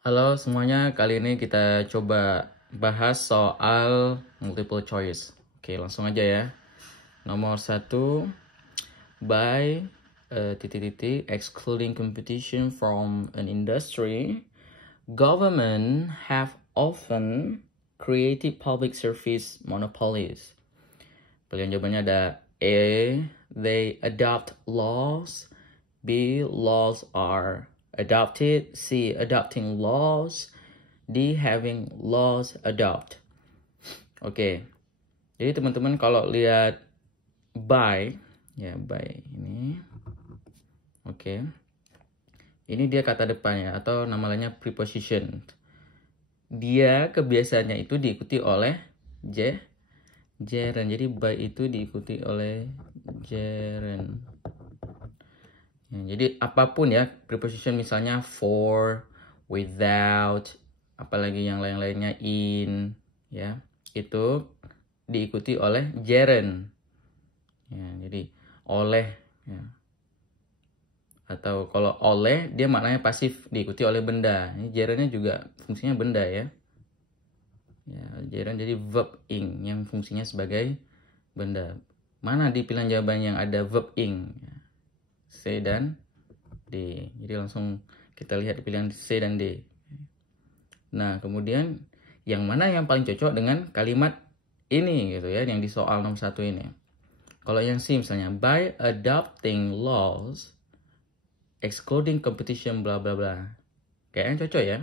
Halo semuanya, kali ini kita coba bahas soal multiple choice. Oke, langsung aja ya. Nomor 1, by excluding competition from an industry, government have often created public service monopolies. Pilihan jawabannya ada A, they adopt laws. B, laws are adopted. C, adopting laws. D, having laws adopt. Oke. Jadi teman-teman kalau lihat by, ya by ini. Oke. Ini dia kata depannya atau nama lainnya preposition. Dia kebiasaannya itu diikuti oleh gerund. Jadi by itu diikuti oleh gerund. Ya, jadi apapun ya, preposition misalnya for, without, apalagi yang lain-lainnya in, ya, itu diikuti oleh gerund. Ya, jadi oleh, ya. Atau kalau oleh dia maknanya pasif, diikuti oleh benda. Ini gerundnya juga fungsinya benda ya. Ya, gerund jadi verb ing yang fungsinya sebagai benda. Mana di pilihan jawaban yang ada verb ing? Ya. C dan D. Jadi langsung kita lihat pilihan C dan D. Nah, kemudian yang mana yang paling cocok dengan kalimat ini gitu ya, yang di soal nomor 1 ini. Kalau yang C misalnya, by adopting laws excluding competition bla bla bla. Kayaknya cocok ya.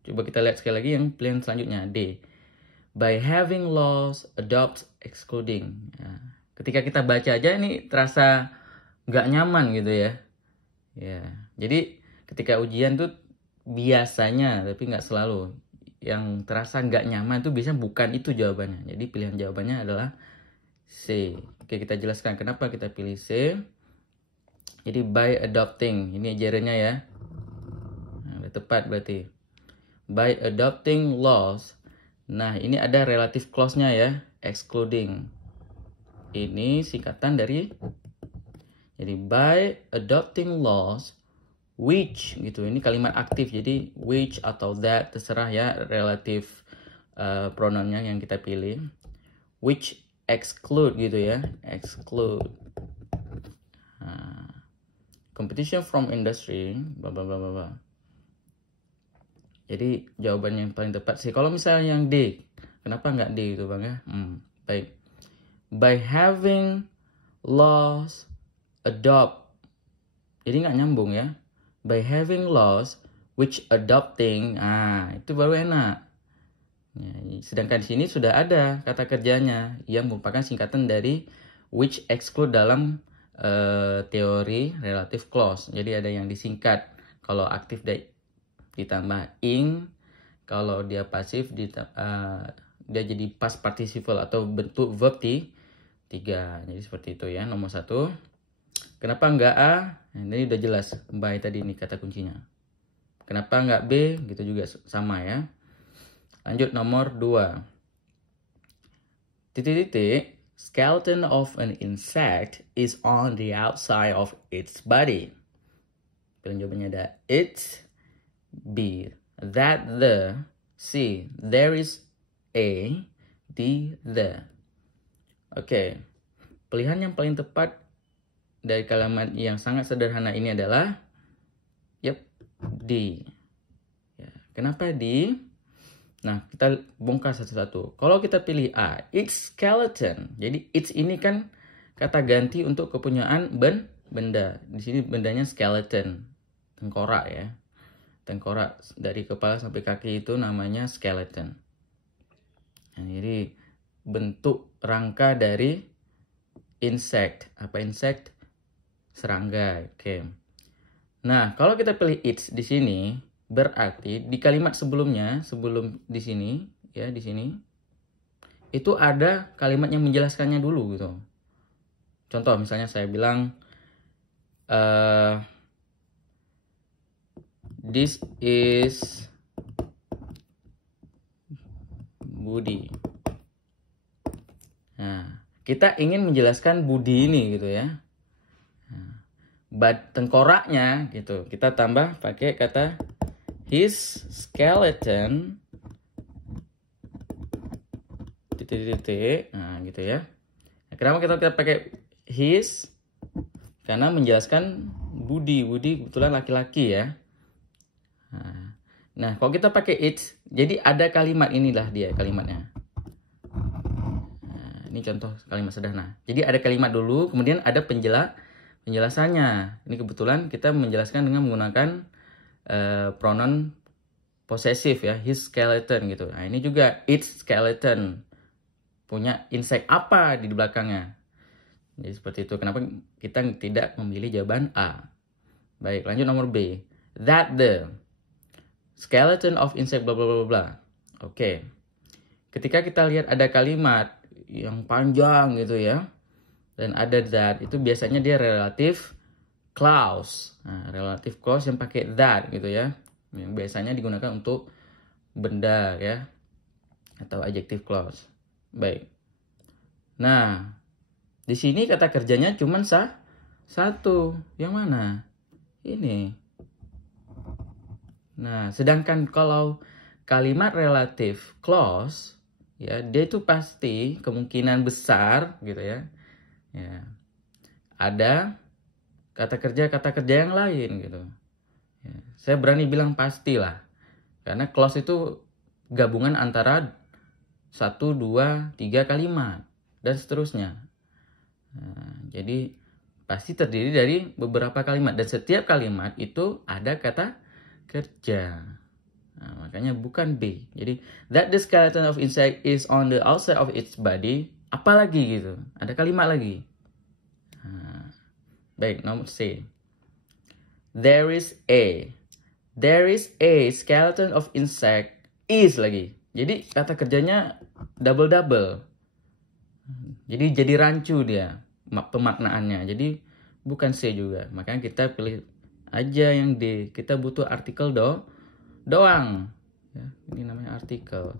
Coba kita lihat sekali lagi yang pilihan selanjutnya, D. By having laws adopt excluding. Ya. Ketika kita baca aja ini terasa nggak nyaman gitu ya. Ya, jadi ketika ujian tuh biasanya, tapi nggak selalu, yang terasa nggak nyaman tuh biasanya bukan itu jawabannya. Jadi pilihan jawabannya adalah C. Oke, kita jelaskan kenapa kita pilih C. Jadi by adopting, ini gerundnya ya. Nah, udah tepat berarti. By adopting laws. Nah, ini ada relative clause-nya ya, excluding. Ini singkatan dari, jadi by adopting laws which gitu, ini kalimat aktif, jadi which atau that terserah ya relative pronounnya yang kita pilih, which exclude gitu ya, exclude competition from industry bla bla bla bla. Jadi jawaban yang paling tepat sih kalau misalnya yang D. Kenapa nggak D itu bang ya? Baik, by having laws adopt, jadi nggak nyambung ya. By having laws which adopting, itu baru enak. Ya, sedangkan di sini sudah ada kata kerjanya yang merupakan singkatan dari which exclude dalam teori relative clause. Jadi ada yang disingkat kalau aktif ditambah ing, kalau dia pasif dia jadi past participle atau bentuk verb 3. Jadi seperti itu ya, nomor 1. Kenapa enggak A? Nah, ini udah jelas, by tadi ini kata kuncinya. Kenapa enggak B? Gitu juga sama ya. Lanjut nomor 2. Titik-titik, skeleton of an insect is on the outside of its body. Pilihan jawabannya ada it, B, that, the, C, there is a, D, the. Oke, pilihan yang paling tepat dari kalimat yang sangat sederhana ini adalah D. Ya, kenapa D? Nah, kita bongkar satu-satu. Kalau kita pilih A, its skeleton. Jadi its ini kan kata ganti untuk kepunyaan benda. Di sini bendanya skeleton, tengkorak ya. Tengkorak dari kepala sampai kaki itu namanya skeleton. Nah, jadi bentuk rangka dari insect. Apa insect? Serangga. Oke. Nah, kalau kita pilih its di sini, berarti di kalimat sebelumnya, sebelum di sini, ya di sini, itu ada kalimat yang menjelaskannya dulu gitu. Contoh, misalnya saya bilang, this is Budi. Nah, kita ingin menjelaskan Budi ini gitu ya. Tengkoraknya gitu kita tambah pakai kata his skeleton titik-titik. Nah, gitu ya. Kenapa kita pakai his? Karena menjelaskan Budi kebetulan laki-laki ya. Nah, kalau kita pakai it, jadi ada kalimat, inilah dia kalimatnya. Nah, ini contoh kalimat sederhana. Jadi ada kalimat dulu, kemudian ada penjelasannya. Ini kebetulan kita menjelaskan dengan menggunakan pronoun posesif ya, his skeleton gitu. Nah, ini juga its skeleton. Punya insect apa di belakangnya. Jadi seperti itu. Kenapa kita tidak memilih jawaban A? Baik, lanjut nomor B. That the skeleton of insect bla bla bla bla. Oke. Ketika kita lihat ada kalimat yang panjang gitu ya, dan ada that, itu biasanya dia relative clause. Nah, relative clause yang pakai that gitu ya, yang biasanya digunakan untuk benda ya, atau adjective clause. Baik. Nah, di sini kata kerjanya cuma satu. Yang mana? Ini. Nah, sedangkan kalau kalimat relative clause ya, dia itu pasti kemungkinan besar gitu ya. Ya. Ada kata kerja yang lain gitu. Ya, saya berani bilang pastilah. Karena clause itu gabungan antara 1, 2, 3 kalimat dan seterusnya. Nah, jadi pasti terdiri dari beberapa kalimat dan setiap kalimat itu ada kata kerja. Nah, makanya bukan B. Jadi that the skeleton of insect is on the outside of its body. Apalagi gitu. Ada kalimat lagi. Nah, baik, nomor C. There is a skeleton of insect is lagi. Jadi kata kerjanya double. Jadi rancu dia pemaknaannya. Jadi bukan C juga. Makanya kita pilih aja yang D. Kita butuh artikel doang. Ya, ini namanya artikel.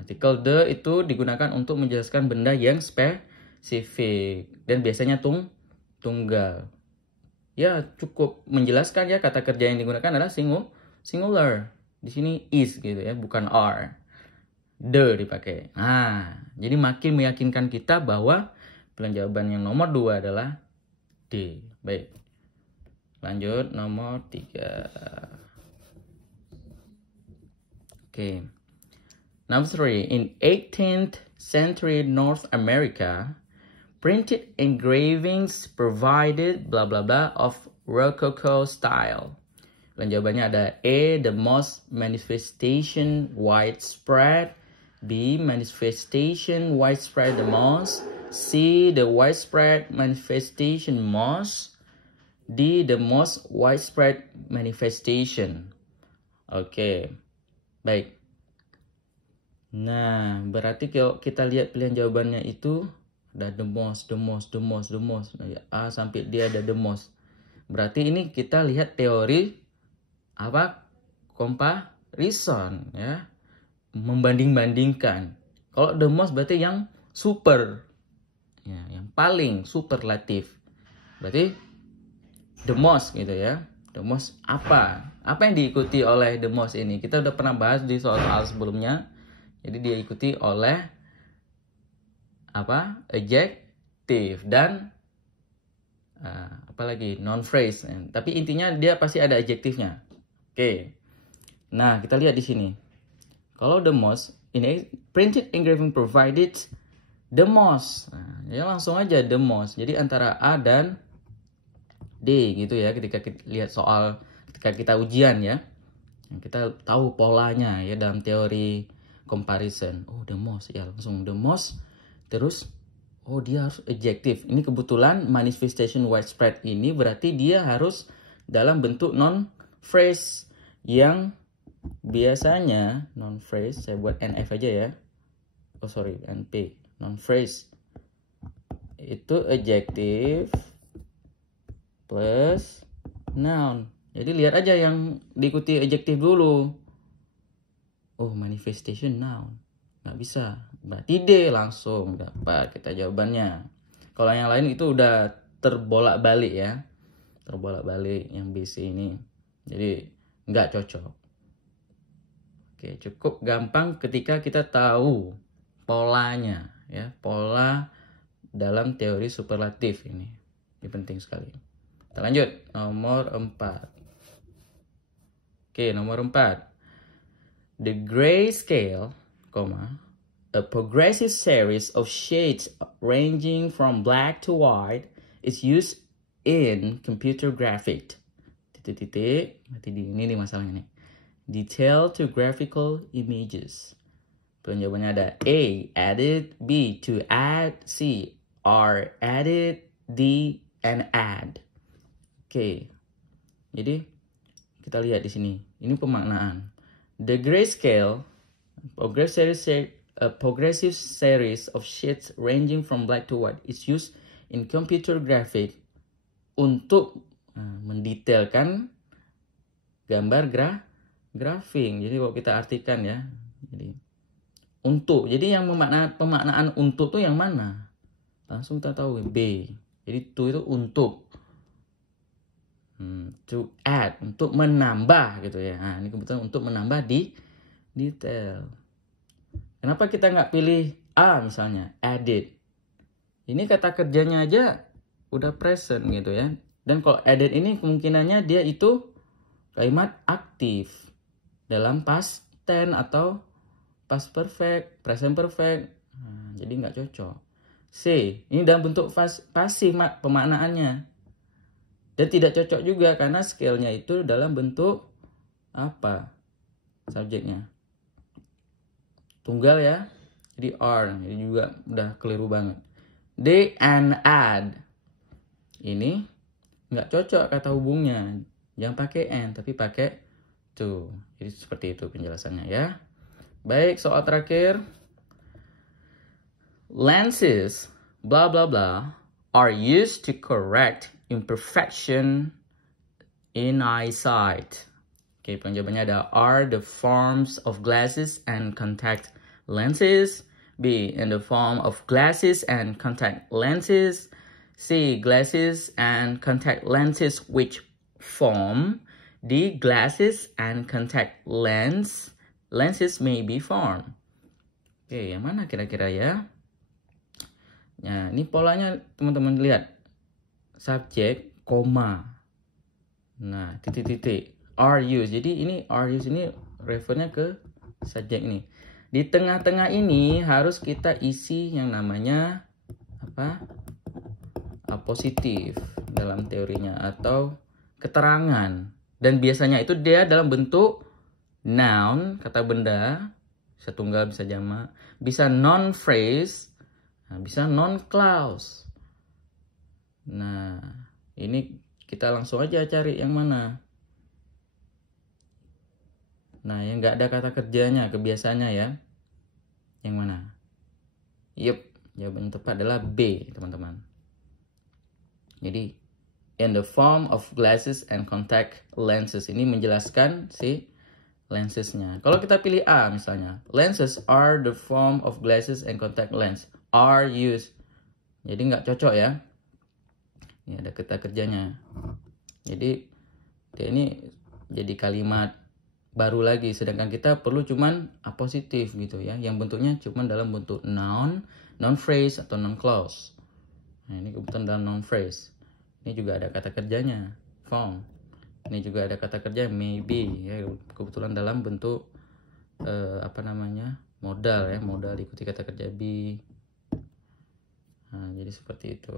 Artikel the itu digunakan untuk menjelaskan benda yang spesifik dan biasanya tunggal. Ya, cukup menjelaskan ya, kata kerja yang digunakan adalah singular. Di sini is gitu ya, bukan are. The dipakai. Nah, jadi makin meyakinkan kita bahwa pilihan jawaban yang nomor 2 adalah D. Baik. Lanjut nomor 3. Oke. Number 3. In 18th century North America, printed engravings provided blah blah blah of Rococo style. Dan jawabannya ada A, the most manifestation widespread. B, manifestation widespread the most. C, the widespread manifestation most. D, the most widespread manifestation. Oke. Baik. Nah, berarti kalau kita lihat pilihan jawabannya itu ada the most. A sampai dia ada the most. Berarti ini kita lihat teori apa? Comparison ya. Membanding-bandingkan. Kalau the most berarti yang super. Ya, yang paling superlatif. Berarti the most gitu ya. The most apa? Apa yang diikuti oleh the most ini? Kita udah pernah bahas di soal sebelumnya. Jadi dia diikuti oleh apa? Adjective dan apalagi non phrase. Tapi intinya dia pasti ada adjektifnya. Oke. Nah, kita lihat di sini. Kalau the most, ini printed engraving provided the most. Nah, ya langsung aja the most. Jadi antara A dan D gitu ya, ketika kita lihat soal, ketika kita ujian ya. Kita tahu polanya ya dalam teori comparison. Oh, the most, ya langsung the most. Terus, oh dia harus adjective. Ini kebetulan manifestation widespread ini berarti dia harus dalam bentuk non-phrase yang biasanya non-phrase, saya buat NF aja ya. Oh sorry, NP. Non-phrase itu adjective plus noun. Jadi lihat aja yang diikuti adjective dulu. Oh, manifestation noun. Nggak bisa. Berarti D langsung dapat kita jawabannya. Kalau yang lain itu udah terbolak-balik ya. Terbolak-balik yang BC ini. Jadi nggak cocok. Oke, cukup gampang ketika kita tahu polanya, ya, pola dalam teori superlatif ini. Ini penting sekali. Kita lanjut, nomor 4. Oke, nomor 4. The grayscale, a progressive series of shades ranging from black to white is used in computer graphics. Ini masalahnya nih. Detail to graphical images. Jawabannya ada A, added, B, to add, C, R, added, D, and add. Oke. Jadi kita lihat di sini. Ini pemaknaan. The grayscale, a progressive series of shades ranging from black to white is used in computer graphics untuk mendetailkan gambar grafing. Jadi kalau kita artikan ya, jadi untuk. Jadi yang pemaknaan untuk tuh yang mana? Langsung kita tahu B. Jadi to itu untuk. To add, untuk menambah gitu ya. Nah, ini kebetulan untuk menambah di detail. Kenapa kita nggak pilih A misalnya, added? Ini kata kerjanya aja udah present gitu ya. Dan kalau added ini kemungkinannya dia itu kalimat aktif dalam past tense atau past perfect, present perfect. Nah, jadi nggak cocok. C, ini dalam bentuk pasif pemaknaannya. Dan tidak cocok juga karena scale-nya itu dalam bentuk apa? Subjeknya. Tunggal ya. Jadi are. Jadi juga udah keliru banget. D and add. Ini nggak cocok kata hubungnya. Jangan pakai and, tapi pakai to. Jadi seperti itu penjelasannya ya. Baik, soal terakhir. Lenses, blah blah blah, are used to correct imperfection in eyesight. Oke, penjawabannya ada are the forms of glasses and contact lenses. B, in the form of glasses and contact lenses. C, glasses and contact lenses which form. D, glasses and contact lenses may be formed. Oke, yang mana kira-kira ya? Nah, ini polanya teman-teman lihat. Subjek, koma. Nah, titik-titik. Are used. Jadi ini are used ini refernya ke subjek ini. Di tengah-tengah ini harus kita isi yang namanya apa? Positif dalam teorinya atau keterangan. Dan biasanya itu dia dalam bentuk noun, kata benda, bisa tunggal, bisa jamak, bisa non-phrase, bisa non-clause. Nah, ini kita langsung aja cari yang mana. Nah, yang nggak ada kata kerjanya, kebiasaannya ya. Yang mana? Yup, jawaban tepat adalah B, teman-teman. Jadi, in the form of glasses and contact lenses. Ini menjelaskan si lensesnya. Kalau kita pilih A misalnya, lenses are the form of glasses and contact lens. Are used. Jadi nggak cocok ya. Ini ada kata kerjanya. Jadi ini jadi kalimat baru lagi. Sedangkan kita perlu cuman apositif gitu ya. Yang bentuknya cuman dalam bentuk noun, non-phrase atau non-clause. Nah, ini kebetulan dalam non-phrase. Ini juga ada kata kerjanya, form. Ini juga ada kata kerja maybe ya, kebetulan dalam bentuk modal ya, modal ikuti kata kerja be. Nah, jadi seperti itu.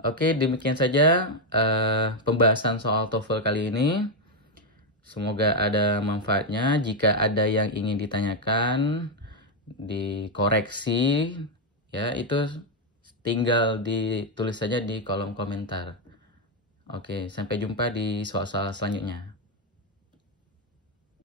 Oke, demikian saja pembahasan soal TOEFL kali ini. Semoga ada manfaatnya. Jika ada yang ingin ditanyakan, dikoreksi ya, itu tinggal ditulis saja di kolom komentar. Oke, sampai jumpa di soal-soal selanjutnya.